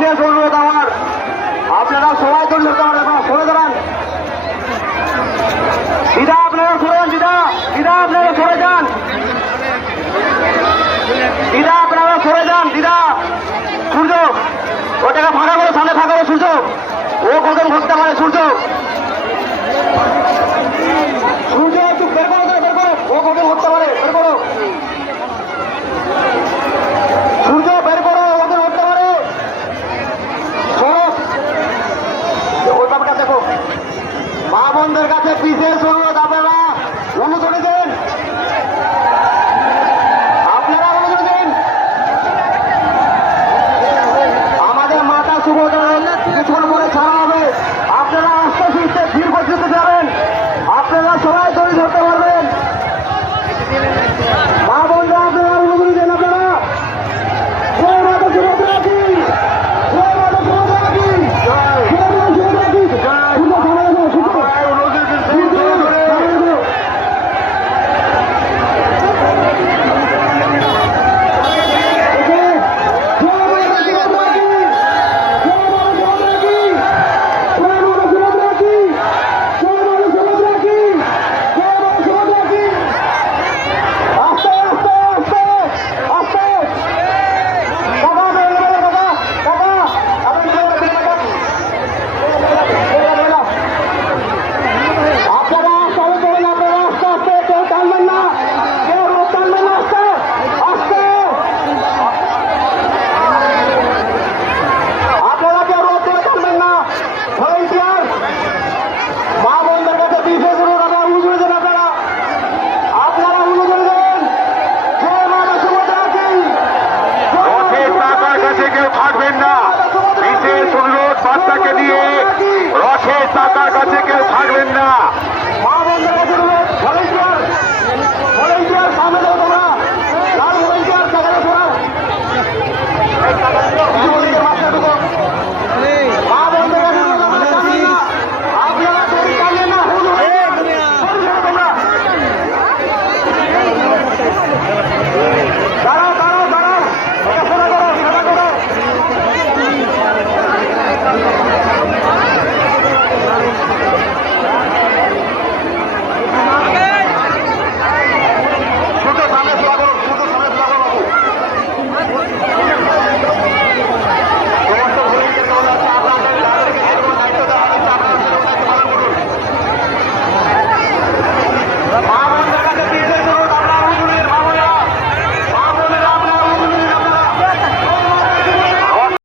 বিশেষ অনুরোধ আমার, আপনারা সবাই ধরে ধরতে পারেন, সরে দাঁড়ান। দিদা আপনারা সরে যান, দিদা আপনারা সরে যান, দিদা আপনারা সরে যান। দিদা, সূর্য ওটাকে ফাঁকা করো, সামনে ফাঁকা করো। সূর্য ও কখন ঘুরতে পারে? সূর্য সূর্য একটু বের করো, বের করো, ও কখন ঘুরতে পারে? বের করো সূর্য, বের করো, ও কখন ঘুরতে পারে? ওই ব্যাপারটা দেখো। মা বোনদের কাছে বিশেষ অনুরোধ, আপনারা অনুমতি দেন, আপনারা অনুমতি দেন। আমাদের মাতা সুভদ্রা কিছুক্ষণ পরে ছাড়া হবে। আপনারা আস্তে আস্তে ভিড় পর্যন্ত যাবেন, আপনারা সবাই দড়ি ধরতে পারবেন। মা বোনরা আপনারা অনুমতি দেন। আপনারা জয় মাতা সুভদ্রা কি, জয় মাতা সুভদ্রা কি, জয় মাতা সুভদ্রা কি, জয়। রথের চাকার কাছে